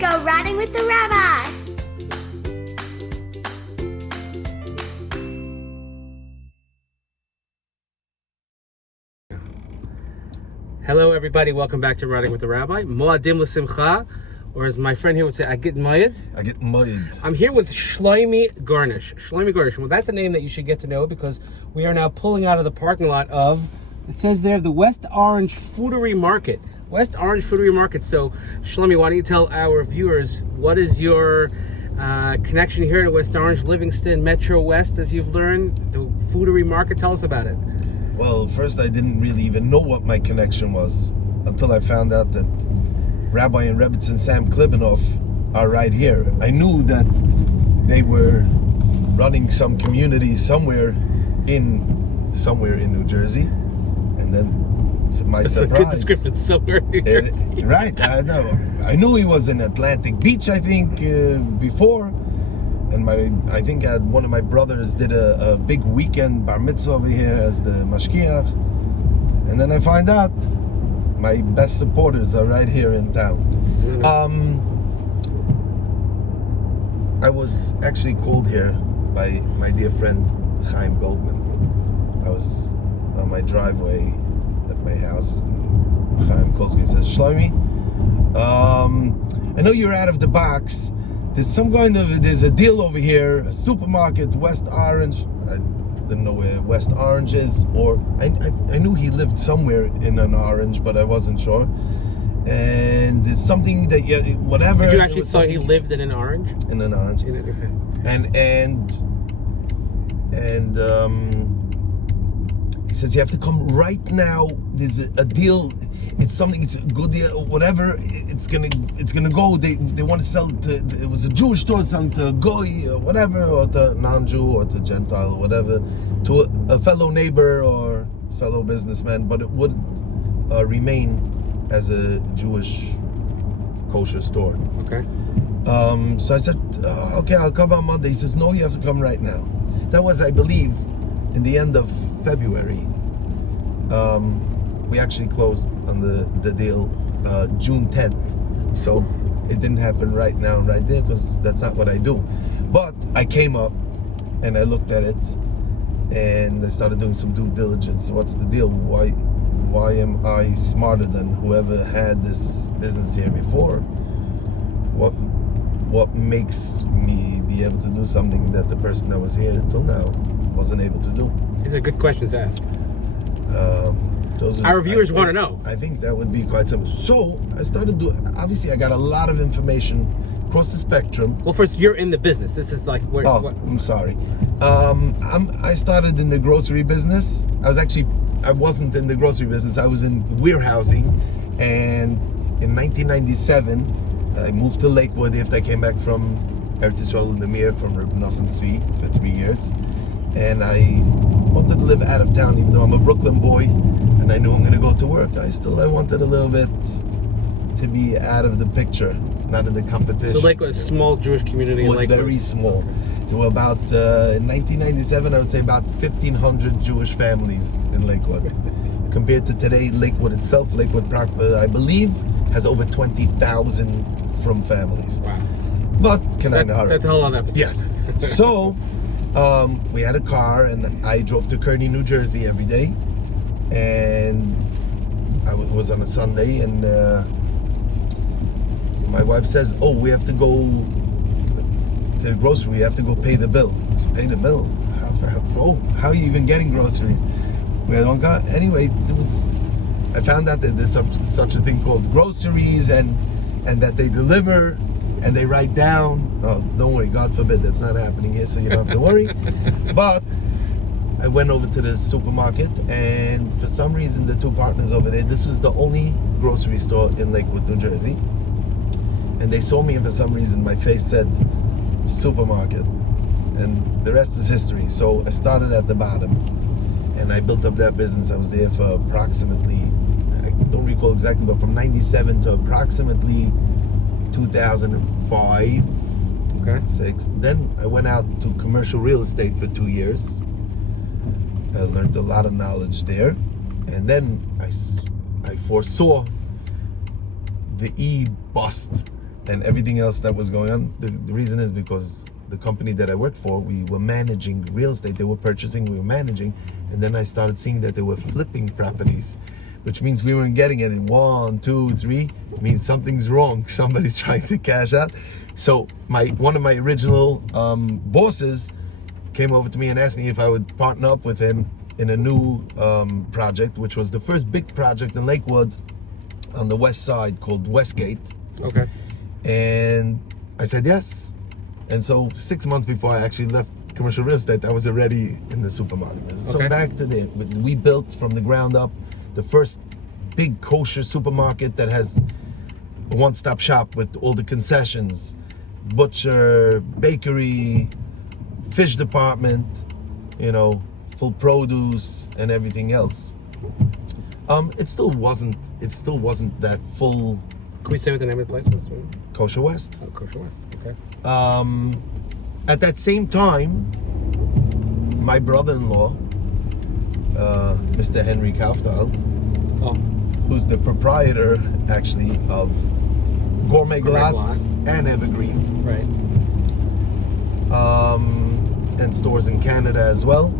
go riding with the Rabbi. Hello, everybody. Welcome back to Riding with the Rabbi. Moadim l'simcha, or as my friend here would say, I get mayed. I'm here with Shloimy Gornish. Shloimy Gornish. Well, that's a name that you should get to know because we are now pulling out of the parking lot of, it says there, the West Orange Fooderie Market. West Orange Fooderie Market. So, Shloimy, why don't you tell our viewers what is your connection here to West Orange, Livingston, Metro West, as you've learned, the Fooderie Market? Tell us about it. Well, first I didn't really even know what my connection was until I found out that Rabbi and Rebbetzin Sam Klibanoff are right here. I knew that they were running some community somewhere in New Jersey, and then to my surprise, a good description, somewhere in New Jersey. Right, I know. I knew he was in Atlantic Beach, I think, before. And I think one of my brothers did a big weekend bar mitzvah over here as the mashkiach. And then I find out my best supporters are right here in town. I was actually called here by my dear friend Chaim Goldman. I was on my driveway at my house, and Chaim calls me and says, Shloimy, I know you're out of the box. There's a deal over here, a supermarket, West Orange. I didn't know where West Orange is, or I knew he lived somewhere in an Orange, but I wasn't sure. And it's something that whatever. Did you actually say he lived in an Orange? In an Orange. And he says you have to come right now. There's a deal. It's a good deal, whatever. It's gonna go. They want to sell to. It was a Jewish store selling to a goy or whatever, or to non-Jew or to Gentile or whatever, to a fellow neighbor or fellow businessman, but it would remain as a Jewish kosher store. Okay. So I said, okay, I'll come on Monday. He says, no, you have to come right now. That was, I believe, in the end of February. We actually closed on the deal June 10th. So it didn't happen right now and right there because that's not what I do. But I came up and I looked at it and I started doing some due diligence. What's the deal? Why am I smarter than whoever had this business here before? What makes me be able to do something that the person that was here until now wasn't able to do? These are good questions to ask. Our viewers want to know. I think that would be quite simple. So I started doing. Obviously, I got a lot of information across the spectrum. Well, first, you're in the business. This is like where. I'm sorry. I started in the grocery business. I wasn't in the grocery business. I was in warehousing, and in 1997, I moved to Lakewood after I came back from Eretz Yisrael and Namir from Reb Nosson Tzvi for 3 years. And I wanted to live out of town, even though I'm a Brooklyn boy, and I knew I'm going to go to work. I wanted a little bit to be out of the picture, not in the competition. So Lakewood, a small Jewish community. It was very small. There were about, in 1997, I would say about 1,500 Jewish families in Lakewood. Compared to today, Lakewood itself, Lakewood proper, I believe, has over 20,000 from families. Wow. But that's a whole other episode. Yes. So we had a car, and I drove to Kearney, New Jersey every day, and it was on a Sunday, and my wife says, "Oh, we have to go to the grocery. We have to go pay the bill." So pay the bill? How are you even getting groceries? We had one car. Anyway, I found out that there's such a thing called groceries, and that they deliver. And they write down. Oh, don't worry, God forbid that's not happening here, so you don't have to worry. But I went over to the supermarket, and for some reason, the two partners over there, this was the only grocery store in Lakewood, New Jersey. And they saw me, and for some reason, my face said supermarket. And the rest is history. So I started at the bottom, and I built up that business. I was there for approximately, I don't recall exactly, but from 97 to approximately 2005, okay. 6. Then I went out to commercial real estate for 2 years. I learned a lot of knowledge there, and then I foresaw the e-bust and everything else that was going on. The reason is because the company that I worked for, we were managing real estate. They were purchasing, we were managing, and then I started seeing that they were flipping properties, which means we weren't getting it in 1, 2, 3. It means something's wrong. Somebody's trying to cash out. So one of my original bosses came over to me and asked me if I would partner up with him in a new project, which was the first big project in Lakewood on the west side called Westgate. Okay. And I said yes. And so 6 months before I actually left commercial real estate, I was already in the supermarket business. So back to there, we built from the ground up the first big kosher supermarket that has a one-stop shop with all the concessions, butcher, bakery, fish department, full produce and everything else. It still wasn't that full. Can we say what the name of the place was? Kosher West. Oh, Kosher West. Okay. At that same time, my brother-in-law, Mr. Henry Kaufdahl, who's the proprietor actually of Gourmet Glatt and Evergreen, right? And stores in Canada as well.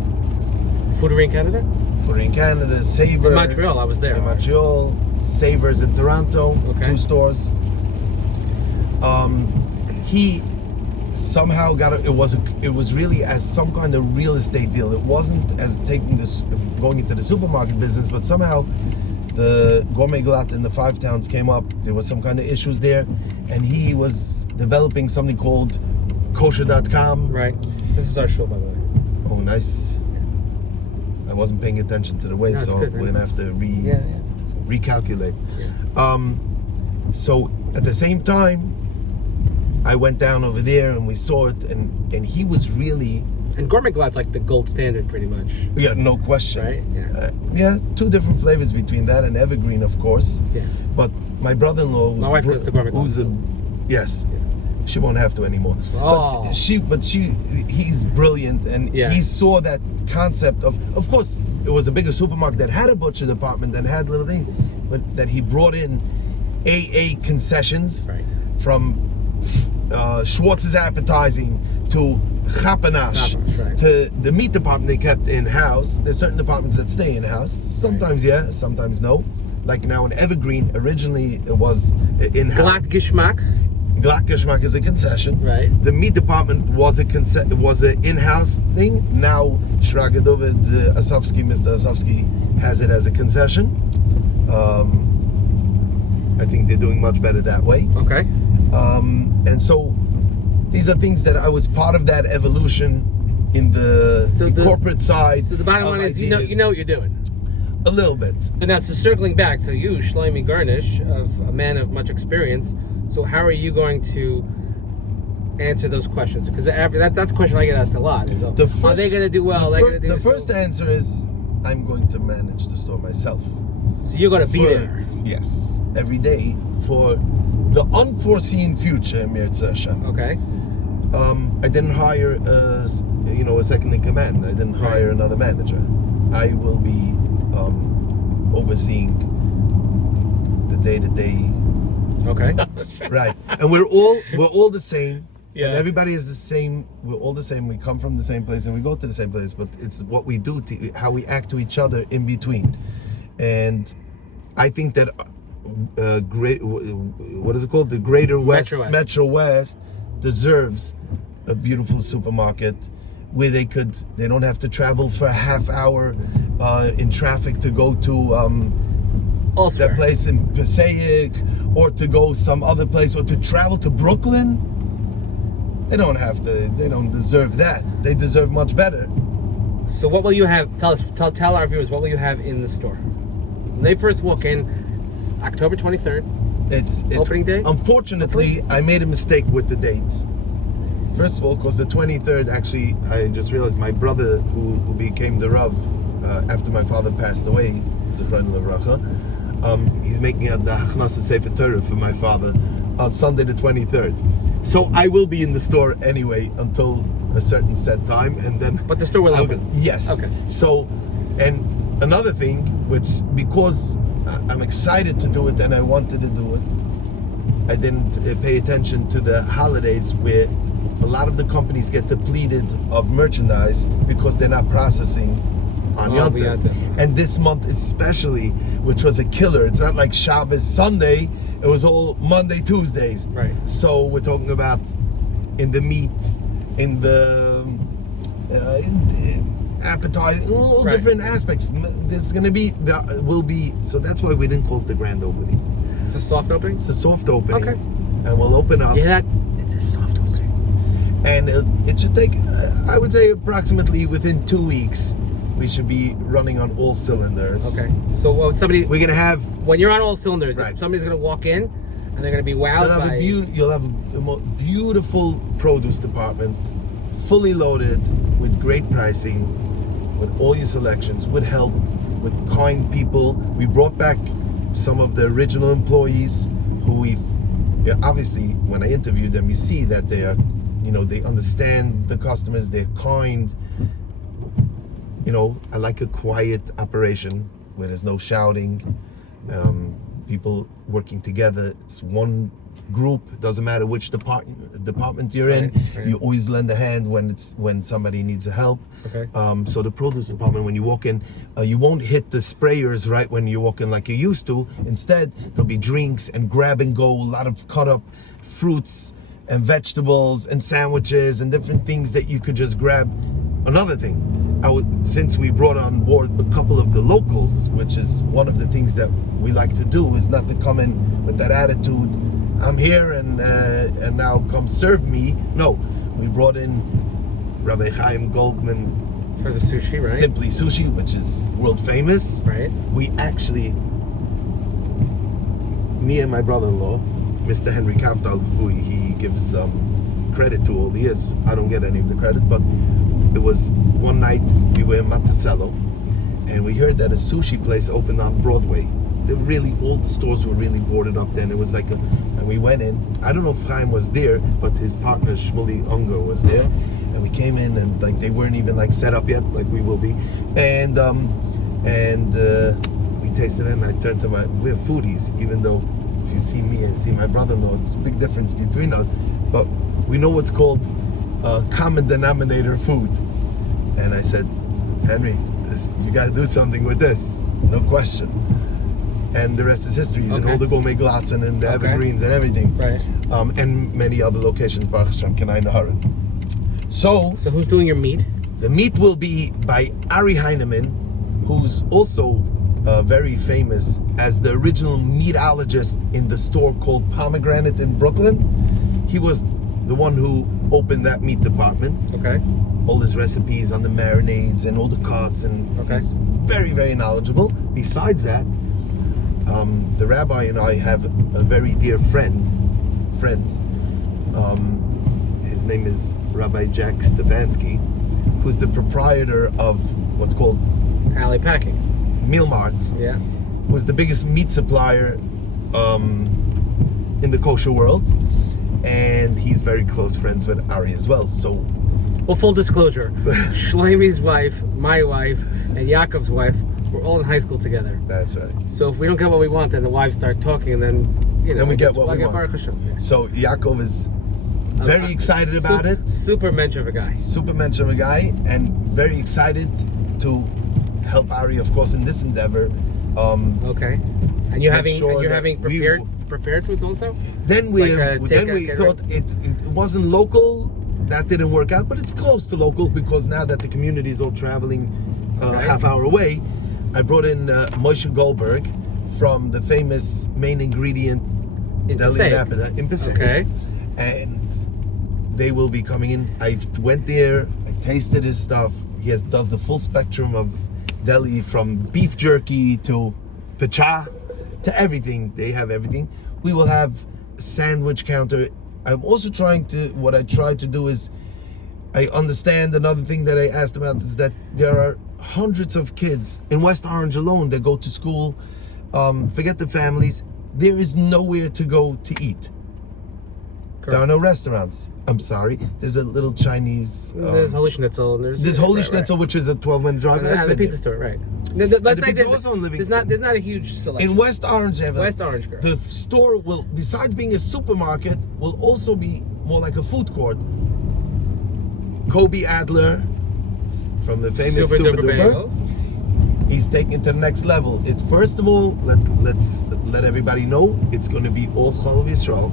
Fooderie in Canada? Fooderie in Canada, Savers. In Montreal, I was there. In Montreal, Savers in Toronto, 2 stores. He somehow got it was really as some kind of real estate deal. It wasn't as going into the supermarket business, but somehow the Gourmet Glatt in the 5 towns came up. There was some kind of issues there, and he was developing something called kosher.com. Right. This is our show, by the way. Oh, nice. I wasn't paying attention to the way, so good, we're gonna have to recalculate. Yeah. So at the same time, I went down over there and we saw it, and he was really. And Gourmet Glatt's like the gold standard, pretty much. Yeah, no question. Right? Yeah. 2 different flavors between that and Evergreen, of course. Yeah. But my brother-in-law, my wife goes to Gourmet Glatt. Yes. Yeah. She won't have to anymore. Oh. But he's brilliant, and he saw that concept of course, it was a bigger supermarket that had a butcher department and had little things, but that he brought in AA concessions from Schwartz's Appetizing to Chapanash to the meat department they kept in-house. There's certain departments that stay in-house. Sometimes sometimes no. Like now in Evergreen, originally it was in-house. Glatt Geschmack. Glatt Geschmack is a concession. Right. The meat department was an in-house thing. Now Mr. Asofsky has it as a concession. I think they're doing much better that way. Okay. And so these are things that I was part of that evolution in the corporate side. So the bottom line is, you know what you're doing. A little bit. But now, so circling back, so you, Shloimy Gornish, of a man of much experience, so how are you going to answer those questions? Because that's a question I get asked a lot. Is, are they going to do well? The first answer is, I'm going to manage the store myself. So you're going to be there? Yes, every day for the unforeseen future, Mirza Hashem. Okay. I didn't hire a second in command. I didn't hire another manager. I will be overseeing the day-to-day. Okay. Right. And we're all the same. Yeah. And everybody is the same. We're all the same. We come from the same place and we go to the same place. But it's what we do, how we act to each other in between. And I think that what is it called? The Greater West, Metro West deserves a beautiful supermarket where they don't have to travel for a half hour in traffic to go to that place in Passaic, or to go some other place, or to travel to Brooklyn. They don't have to. They don't deserve that. They deserve much better. So what will you have? Tell our viewers, what will you have in the store when they first walk in? It's October 23rd. It's opening day. Unfortunately, I made a mistake with the date. First of all, because the 23rd, actually, I just realized my brother, who became the Rav after my father passed away, Zichron Levracha, he's making the Hachnasa Sefer Torah for my father on Sunday the 23rd. So I will be in the store anyway until a certain set time, and then. But the store will open. Yes. Okay. So, and another thing, which because I'm excited to do it and I wanted to do it, I didn't pay attention to the holidays where a lot of the companies get depleted of merchandise because they're not processing on Yom Tov. And this month especially, which was a killer. It's not like Shabbos Sunday, it was all Monday, Tuesdays. Right. So we're talking about in the meat, in the appetizer, all different aspects. There's gonna be, there will be, so that's why we didn't call it the grand opening. It's a soft opening? It's a soft opening. Okay. And we'll open up. Yeah, it's a soft opening. And it should take, I would say, approximately within 2 weeks, we should be running on all cylinders. Okay. So we're gonna have, when you're on all cylinders, right, somebody's gonna walk in and they're gonna be wowed by. You'll have a beautiful produce department, fully loaded with great pricing, with all your selections, with help, with kind people. We brought back some of the original employees who obviously when I interviewed them, you see that they are, they understand the customers, they're kind. I like a quiet operation where there's no shouting, people working together. It's one group. It doesn't matter which department you're in. Right. You always lend a hand when somebody needs help. Okay. So the produce department, when you walk in, you won't hit the sprayers right when you walk in like you used to. Instead, there'll be drinks and grab and go, a lot of cut up fruits and vegetables and sandwiches and different things that you could just grab. Another thing, since we brought on board a couple of the locals, which is one of the things that we like to do, is not to come in with that attitude, I'm here and now come serve me. No, we brought in Rabbi Chaim Goldman for the sushi, right? Simply Sushi, which is world famous. Right. We actually, me and my brother-in-law, Mr. Henry Kaftal, who he gives credit to all the years. I don't get any of the credit, but it was one night we were in Monticello and we heard that a sushi place opened on Broadway. All the stores were really boarded up then. It was like and we went in. I don't know if Chaim was there, but his partner Shmuley Unger was there. And we came in and like they weren't even like set up yet, like we will be. And we tasted it and I turned to we're foodies, even though if you see me and see my brother-in-law, it's a big difference between us. But we know what's called common denominator food. And I said, Henry, you gotta do something with this, no question. And the rest is history. He's in all the gourmet glatzen and the evergreens and everything. Right. And many other locations, Baruch Hashem, Kenai Naharan. So who's doing your meat? The meat will be by Ari Heineman, who's also very famous as the original meatologist in the store called Pomegranate in Brooklyn. He was the one who opened that meat department. Okay. All his recipes on the marinades and all the cuts, and he's very, very knowledgeable. Besides that, the rabbi and I have a very dear friends. His name is Rabbi Jack Stefanski, who's the proprietor of what's called Alley Packing Meal Mart. Yeah. Was the biggest meat supplier in the kosher world, and he's very close friends with Ari as well. So, well, full disclosure, Shloimy's wife, my wife, and Yaakov's wife were all in high school together. That's right. So if we don't get what we want, then the wives start talking, and then then we get what we want. Baruch Hashem. So Yaakov is very excited about it. Super mensch of a guy. Super mensch of a guy, and very excited to help Ari, of course, in this endeavor. Okay. And you're having prepared foods also? Then we thought it wasn't local. That didn't work out, but it's close to local because now that the community is all traveling half hour away, I brought in Moshe Goldberg from the famous main ingredient deli in Passaic. Okay. And they will be coming in. I went there, I tasted his stuff. He does the full spectrum of deli, from beef jerky to pacha to everything. They have everything. We will have a sandwich counter. I'm also what I try to do is, I understand another thing that I asked about is that there are hundreds of kids in West Orange alone that go to school, forget the families, there is nowhere to go to eat. There are no restaurants. I'm sorry. There's a little Chinese. There's Holy Schnitzel. And there's Holy Schnitzel, which is a 12-minute drive. The pizza store, right? Let's say there's not a huge selection. In West Orange, West Orange, correct. The store will, besides being a supermarket, will also be more like a food court. Kobe Adler, from the famous Super Duper, he's taking it to the next level. It's first of all, let's let everybody know, it's going to be all Chol Yisrael.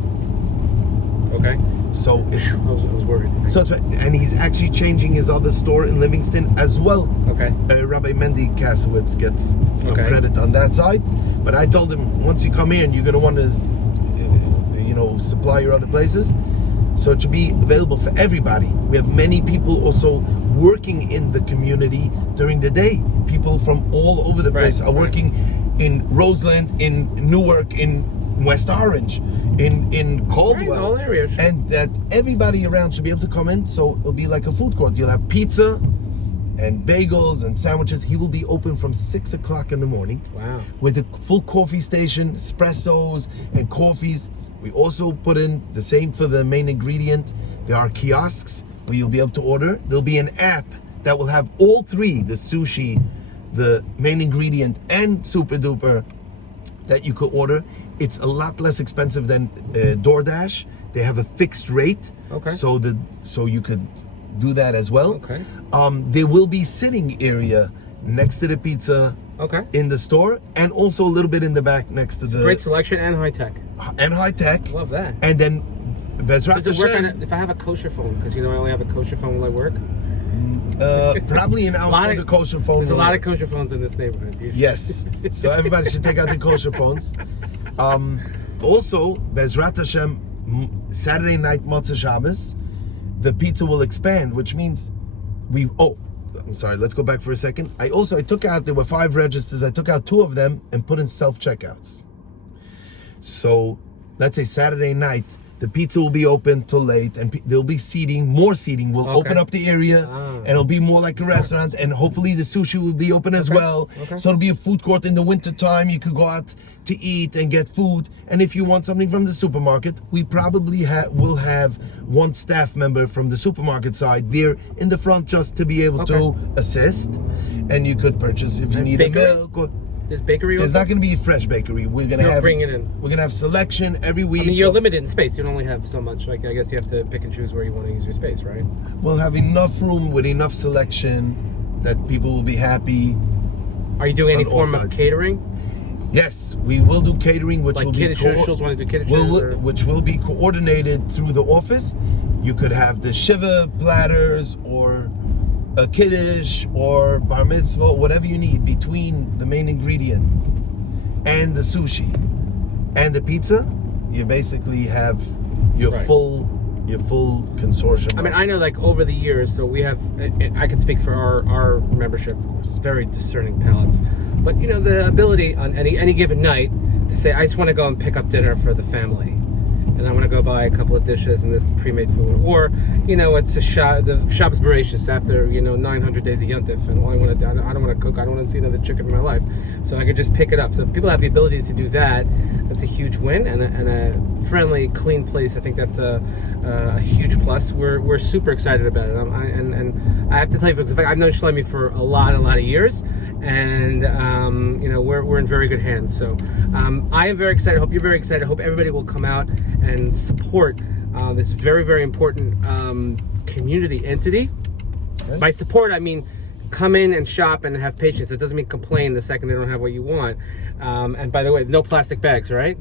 Okay. So it's, I was worried. So it's, and he's actually changing his other store in Livingston as well. Okay. Rabbi Mendy Kasowitz gets some credit on that side, but I told him once you come in, you're going to want to, supply your other places. So it should be available for everybody. We have many people also working in the community during the day. People from all over the place are working in Roseland, in Newark, in West Orange, in Caldwell, all areas. And that everybody around should be able to come in. So it'll be like a food court. You'll have pizza and bagels and sandwiches. He will be open from 6 o'clock in the morning. Wow. With a full coffee station, espressos and coffees. We also put in the same for the main ingredient. There are kiosks where you'll be able to order. There'll be an app that will have all three, the sushi, the main ingredient, and Super Duper, that you could order. It's a lot less expensive than DoorDash. They have a fixed rate. Okay. So you could do that as well. Okay. There will be sitting area next to the pizza. Okay. In the store, and also a little bit in the back next to the great selection and high tech. Love that. And then Bezrat Hashem, if I have a kosher phone, because I only have a kosher phone when I work. Probably an ounce with the kosher phone. There's a lot of kosher phones in this neighborhood. Usually. Yes. So everybody should take out the kosher phones. Also, Bezrat Hashem, Saturday night Motzei Shabbos, the pizza will expand, which means I'm sorry, let's go back for a second. I took out, there were 5 registers, I took out 2 of them and put in self-checkouts. So, let's say Saturday night, the pizza will be open till late, and there'll be seating, more seating. We'll open up the area, and it'll be more like a restaurant, and hopefully the sushi will be open as well. Okay. So it'll be a food court in the winter time. You could go out to eat and get food. And if you want something from the supermarket, we probably will have one staff member from the supermarket side there in the front just to be able to assist. And you could purchase if you need a milk. There's bakery. There's not going to be a fresh bakery. We're going to bring it in. We're going to have selection every week. I mean, you're limited in space. You don't only have so much. Like, I guess you have to pick and choose where you want to use your space, right? We'll have enough room with enough selection that people will be happy. Are you doing any form of catering? Yes, we will do catering, which will be which will be coordinated through the office. You could have the shiva platters or a kiddush or bar mitzvah, whatever you need between the main ingredient and the sushi and the pizza. You basically have your full consortium. I mean, I know, like, over the years, so we have, I can speak for our membership, of course, very discerning palates, but the ability on any given night to say, I just want to go and pick up dinner for the family, and I want to go buy a couple of dishes and this pre-made food, or it's the Shabbos Bereshis after 900 days of Yontif, and I don't want to cook, I don't want to see another chicken in my life, so I could just pick it up. So if people have the ability to do that, that's a huge win, and a friendly, clean place. I think that's a huge plus. We're super excited about it, and I have to tell you, folks, in fact, I've known Shloimy for a lot of years, and we're in very good hands. So I am very excited. I hope you're very excited. I hope everybody will come out and support this very, very important community entity. Okay. By support, I mean come in and shop and have patience. It doesn't mean complain the second they don't have what you want. And by the way, no plastic bags, right?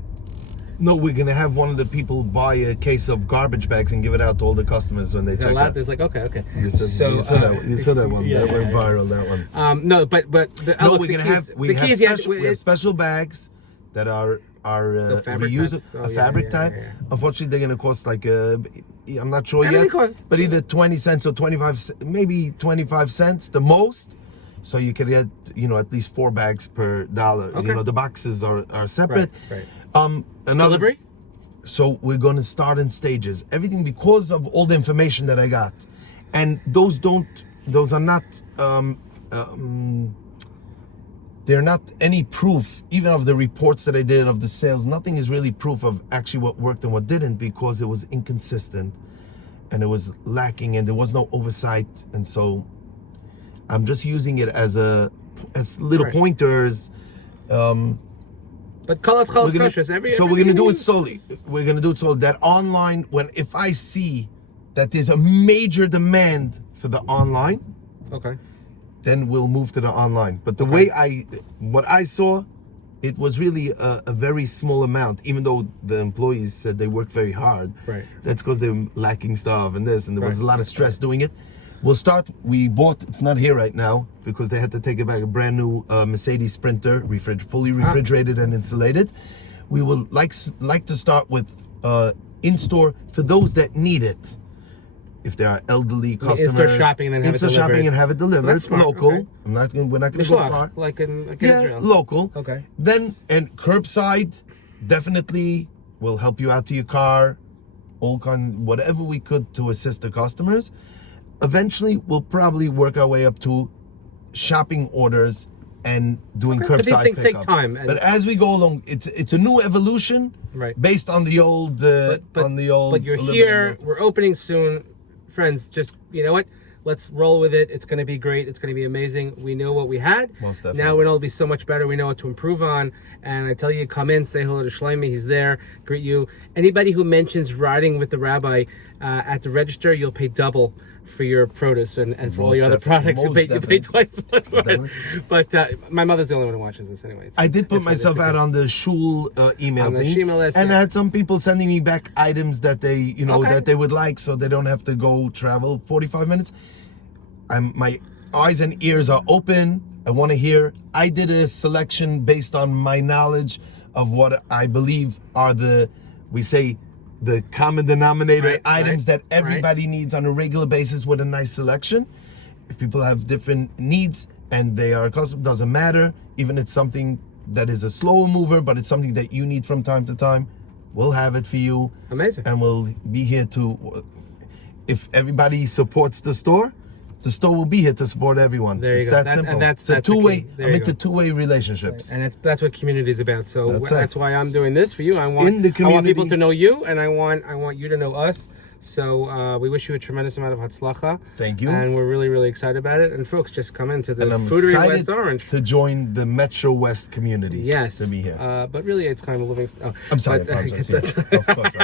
No, we're going to have one of the people buy a case of garbage bags and give it out to all the customers when they check out. There's like, okay. You saw that one. That went viral, that one. No, but we're going to have, we have special bags that are reusable, fabric type. Yeah. Unfortunately, they're going to cost like I'm not sure yet, but either 20 cents or 25, maybe 25 cents the most. So you can get, at least 4 bags per dollar. Okay. The boxes are separate. Right. Delivery? So we're going to start in stages. Everything because of all the information that I got. And those are not they're not any proof, even of the reports that I did of the sales. Nothing is really proof of actually what worked and what didn't, because it was inconsistent and it was lacking and there was no oversight. And so I'm just using it as little pointers. But call us cautious. So we're gonna do it slowly. We're gonna do it slowly. That online, if I see that there's a major demand for the online, okay, then we'll move to the online. But the way what I saw, it was really a very small amount, even though the employees said they worked very hard. Right. That's because they were lacking stuff and this, and there was a lot of stress doing it. We bought, it's not here right now, because they had to take it back, a brand new Mercedes Sprinter, fully refrigerated and insulated. We would like to start with in-store for those that need it. If there are elderly customers, in-store shopping and have it delivered. That's smart. Local. Okay. We're not going to go far. Like in Israel. Local. Okay. Then, and curbside, definitely will help you out to your car. Whatever we could to assist the customers. Eventually, we'll probably work our way up to shopping orders and doing curbside. But these things pickup. take time. But as we go along, it's a new evolution, based on the old. But you're here. We're opening soon. Friends, just, you know what? Let's roll with it. It's going to be great. It's going to be amazing. We know what we had. Most definitely. Now we know it'll be so much better. We know what to improve on. And I tell you, come in, say hello to Shloimy. He's there. Greet you. Anybody who mentions riding with the rabbi at the register, you'll pay double for your produce and for all your other products. You pay twice as much. But my mother's the only one who watches this anyway. I did put myself out on the shul email thing, and I had some people sending me back items that they, that they would like, so they don't have to go travel 45 minutes. My eyes and ears are open. I want to hear. I did a selection based on my knowledge of what I believe are the common denominator items that everybody needs on a regular basis, with a nice selection. If people have different needs and they are accustomed, doesn't matter. Even if it's something that is a slower mover, but it's something that you need from time to time, we'll have it for you. Amazing. And we'll be here if everybody supports the store will be here to support everyone. There you it's go. That simple. It's a two-way. I'm into two-way relationships. And that's what community is about. So that's why I'm doing this for you. I want people to know you, and I want you to know us. So we wish you a tremendous amount of hatzlacha. Thank you. And we're really, really excited about it. And folks, just come into the Fooderie West Orange to join the Metro West community. Yes. To be here. But really, it's kind of living. I'm sorry. Yes. Of course.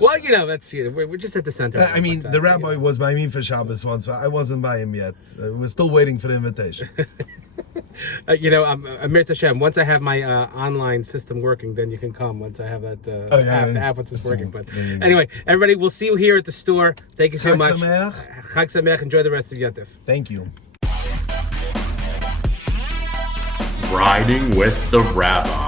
Well, that's we're just at the center. I mean, the rabbi was by me for Shabbos once, so I wasn't by him yet. We're still waiting for the invitation. Amir Hashem, once I have my online system working, then you can come. Once I have that app once it's working. But anyway, everybody, we'll see you here at the store. Thank you so much. Chag Sameach. Enjoy the rest of Yotif. Thank you. Riding with the Rabbi.